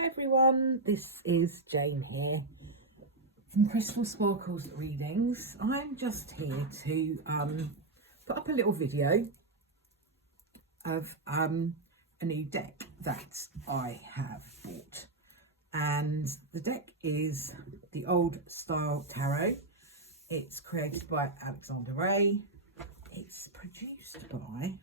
Hi everyone, this is Jane here from Crystal Sparkles Readings. I'm just here to put up a little video of a new deck that I have bought, and the deck is the Old Style Tarot. It's created by Alexander Ray. It's produced by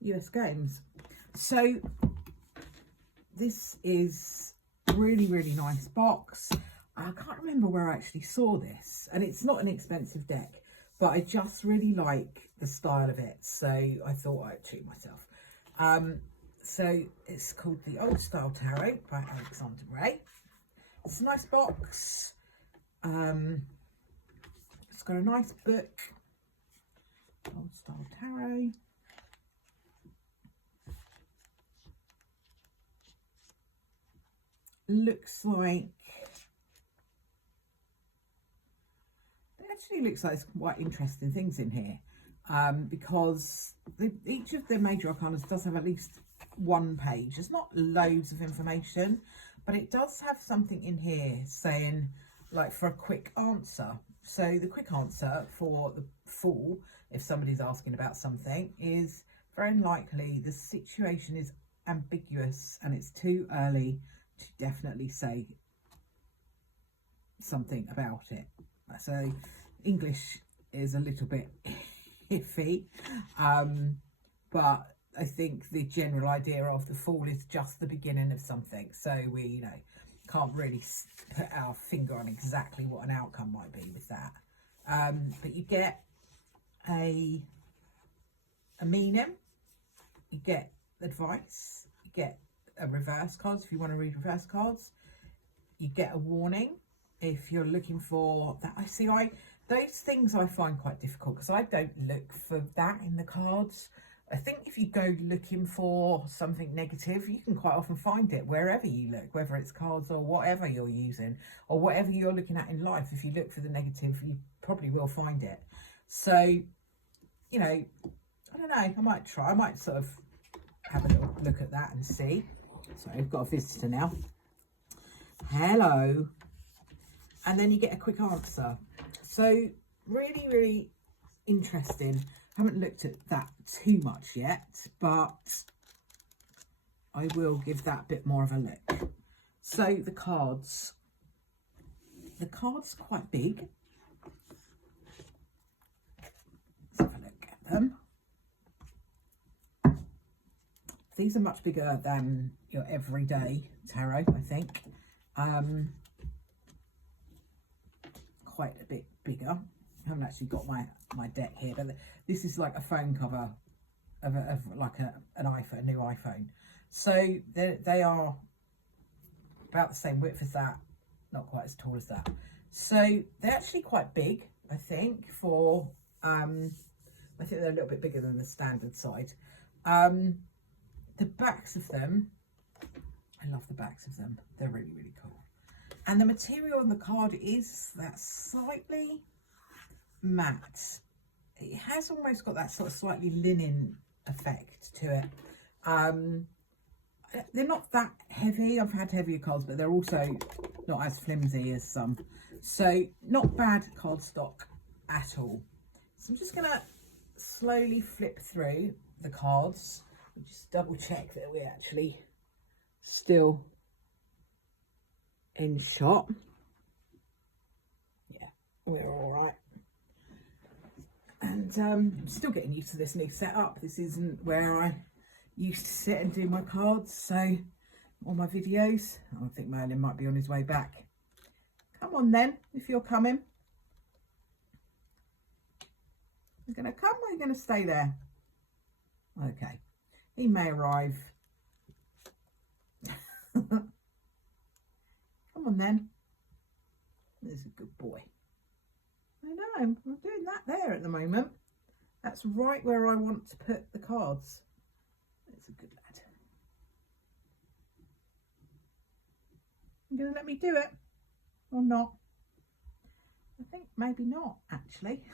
US Games. So this is a really nice box. I can't remember where I actually saw this, and it's not an expensive deck, but I just really like the style of it, so I thought I'd treat myself. So it's called the Old Style Tarot by Alexander Ray. It's a nice box. It's got a nice book, Old Style Tarot. Looks like, it actually looks like there's quite interesting things in here, because each of the major arcana does have at least one page. There's not loads of information, but it does have something in here saying, like, for a quick answer. So the quick answer for the Fool, if somebody's asking about something, is very likely the situation is ambiguous and it's too early to definitely say something about it. So English is a little bit iffy, but I think the general idea of the Fool is just the beginning of something. So we, can't really put our finger on exactly what an outcome might be with that. But you get a meaning, you get advice, you get a reverse cards if you want to read reverse cards, you get a warning if you're looking for that. Those things I find quite difficult because I don't look for that in the cards. I think if you go looking for something negative, you can quite often find it wherever you look, whether it's cards or whatever you're using or whatever you're looking at in life. If you look for the negative, you probably will find it. So, I don't know, I might sort of have a little look at that and see. So we've got a visitor now. Hello. And then you get a quick answer. So really interesting. Haven't looked at that too much yet, but I will give that a bit more of a look. So the cards are quite big. Let's have a look at them. These are much bigger than your everyday tarot, I think. Quite a bit bigger. I haven't actually got my deck here, but this is like a phone cover of like an iPhone, a new iPhone. So they are about the same width as that, not quite as tall as that. So they're actually quite big, I think, for I think they're a little bit bigger than the standard side. The backs of them, I love the backs of them. They're really cool. And the material on the card is that slightly matte. It has almost got that sort of slightly linen effect to it. They're not that heavy. I've had heavier cards, but they're also not as flimsy as some. So not bad cardstock at all. So I'm just going to slowly flip through the cards. Just double check that we're actually still in shot. Yeah, we're all right. And I'm still getting used to this new setup. This isn't where I used to sit and do my cards, so all my videos. I think Merlin might be on his way back. Come on then, if you're coming. You're going to come or you're going to stay there? Okay. He may arrive. Come on then. There's a good boy. I know, I'm doing that there at the moment. That's right where I want to put the cards. It's a good lad. You going to let me do it or not? I think maybe not, actually.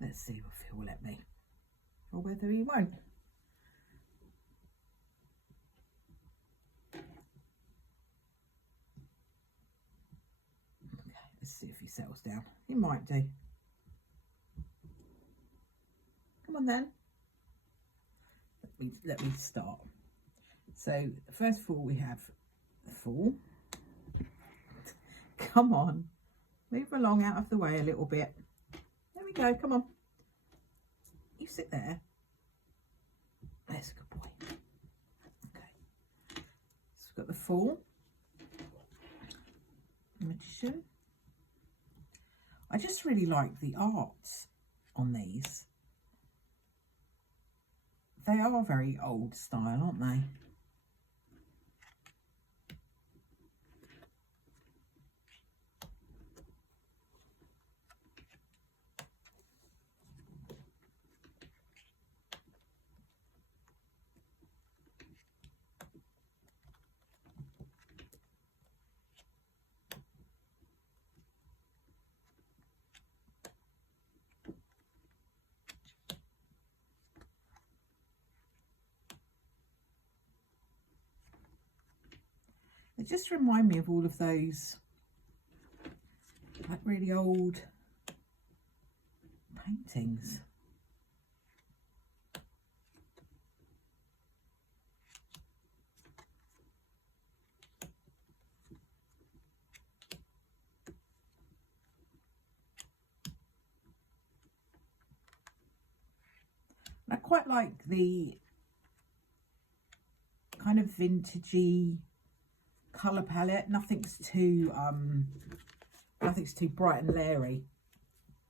Let's see if he'll let me, or whether he won't. Okay, let's see if he settles down. He might do. Come on then. Let me start. So first of all, we have the fall. Come on, move along out of the way a little bit. There we go. Come on, you sit there. That's a good boy. Okay, so we've got the fall. Magician. I just really like the art on these. They are very old style, aren't they? They just remind me of all of those like really old paintings. I quite like the kind of vintagey colour palette. Nothing's too bright and leery.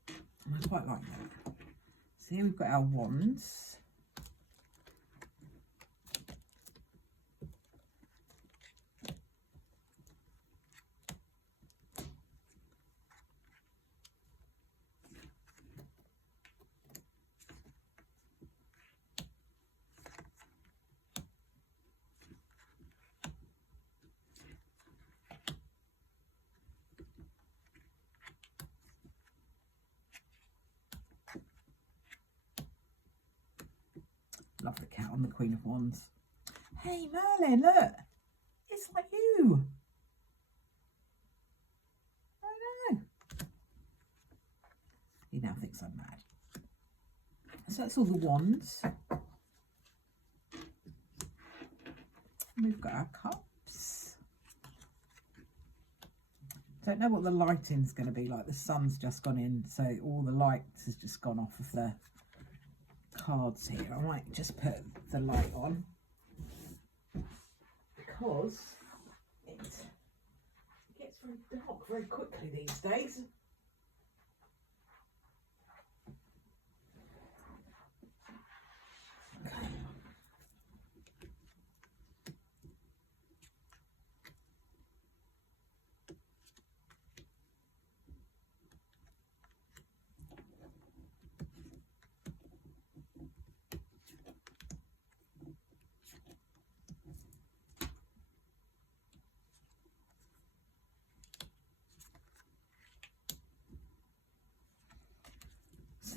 I quite like that. So here we've got our wands. Love the cat on the Queen of Wands. Hey Merlin, look, it's like you. I know. He now thinks I'm mad. So that's all the wands. We've got our cups. Don't know what the lighting's going to be like. The sun's just gone in, so all the light has just gone off of the cards here. I might just put the light on because it gets very dark very quickly these days. Okay.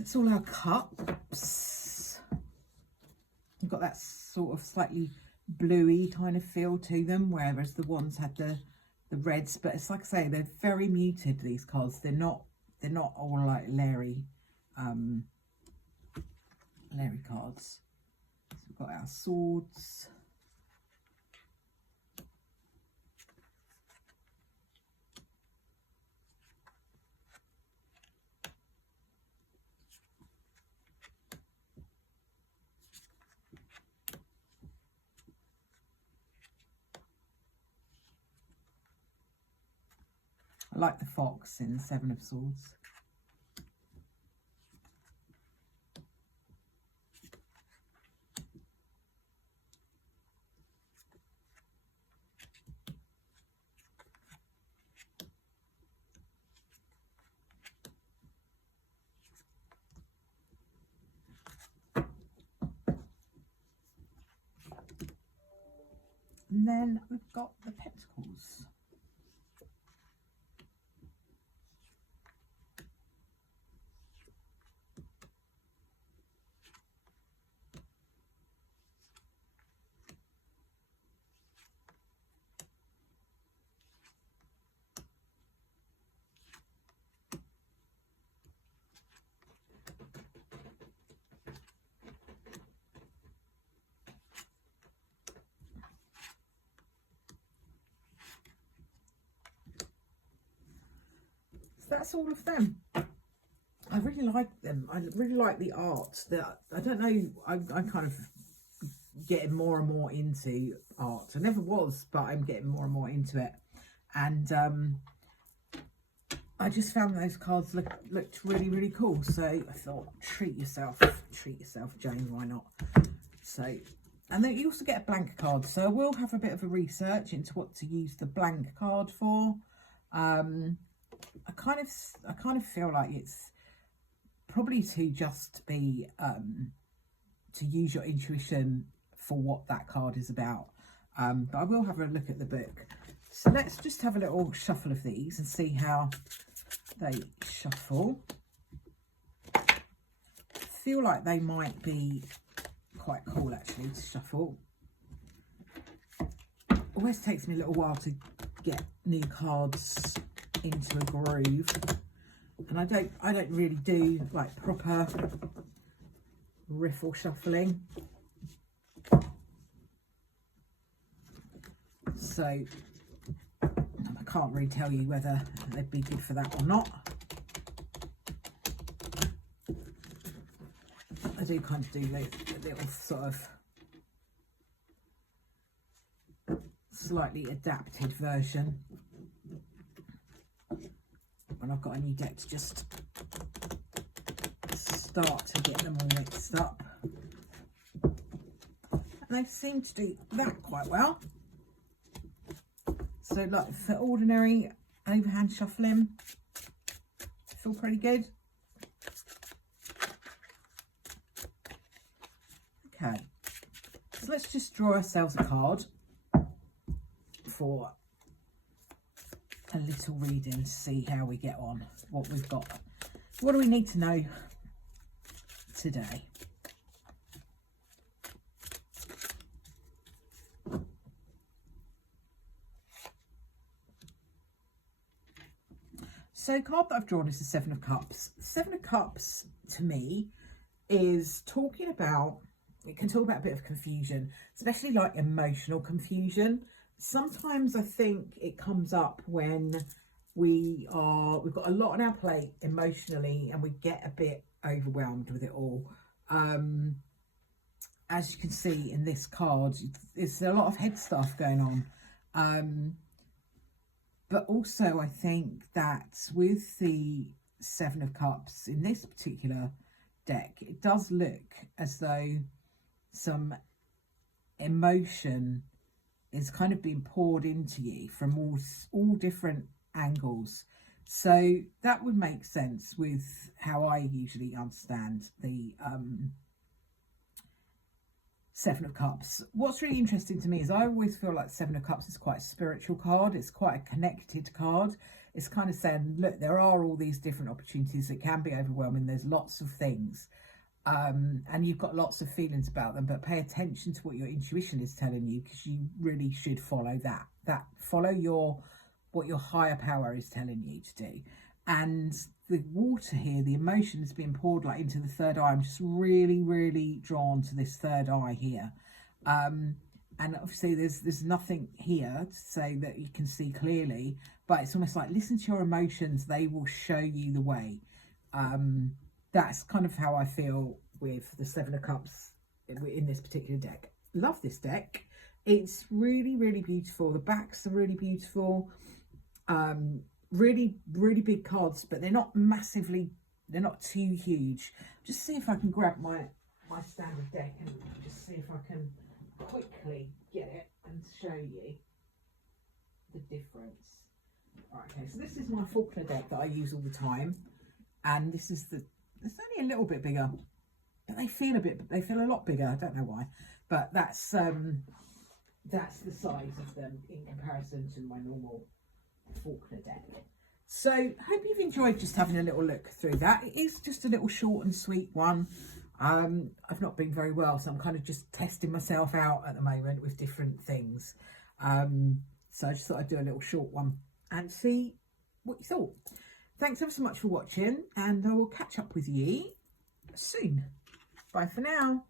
It's all our cups. You've got that sort of slightly bluey kind of feel to them, whereas the ones had the reds. But it's like I say, they're very muted, these cards. They're not all like leery cards. So we've got our swords. I like the fox in the Seven of Swords. And then we've got the pentacles. that's all of them. I really like them. I really like the art. I don't know, I'm kind of getting more and more into art. I never was, but I'm getting more and more into it. And I just found those cards looked really, really cool. So I thought, treat yourself, Jane, why not? So, and then you also get a blank card. So I will have a bit of a research into what to use the blank card for. I kind of feel like it's probably to just be to use your intuition for what that card is about. But I will have a look at the book. So let's just have a little shuffle of these and see how they shuffle. I feel like they might be quite cool actually to shuffle. Always takes me a little while to get new cards into a groove, and I don't really do like proper riffle shuffling, so I can't really tell you whether they'd be good for that or not. I do kind of do a little sort of slightly adapted version when I've got a new deck to just start to get them all mixed up. And they seem to do that quite well. So like for ordinary overhand shuffling, feel pretty good. Okay, so let's just draw ourselves a card for a little reading to see how we get on, what we've got. What do we need to know today? So the card that I've drawn is the Seven of Cups. Seven of Cups to me is talking about, it can talk about a bit of confusion, especially like emotional confusion. Sometimes I think it comes up when we've got a lot on our plate emotionally and we get a bit overwhelmed with it all. As you can see in this card, there's a lot of head stuff going on. But also I think that with the Seven of Cups in this particular deck, it does look as though some emotion is kind of being poured into you from all different angles. So that would make sense with how I usually understand the Seven of Cups. What's really interesting to me is I always feel like Seven of Cups is quite a spiritual card. It's quite a connected card. It's kind of saying, look, there are all these different opportunities. It can be overwhelming. There's lots of things. And you've got lots of feelings about them, but pay attention to what your intuition is telling you, because you really should follow that. Follow what your higher power is telling you to do. And the water here, the emotion is being poured like into the third eye. I'm just really, really drawn to this third eye here. And obviously there's nothing here to say that you can see clearly, but it's almost like listen to your emotions. They will show you the way. That's kind of how I feel with the Seven of Cups in this particular deck. Love this deck. It's really, really beautiful. The backs are really beautiful. Really, really big cards, but they're not massively, they're not too huge. Just see if I can grab my standard deck and just see if I can quickly get it and show you the difference. All right, okay, so this is my Faulkner deck that I use all the time, and this is it's only a little bit bigger, but they feel a lot bigger. I don't know why, but that's the size of them in comparison to my normal Faulkner deck. So hope you've enjoyed just having a little look through that. It is just a little short and sweet one. I've not been very well, so I'm kind of just testing myself out at the moment with different things. So I just thought I'd do a little short one and see what you thought. Thanks ever so much for watching, and I will catch up with you soon. Bye for now.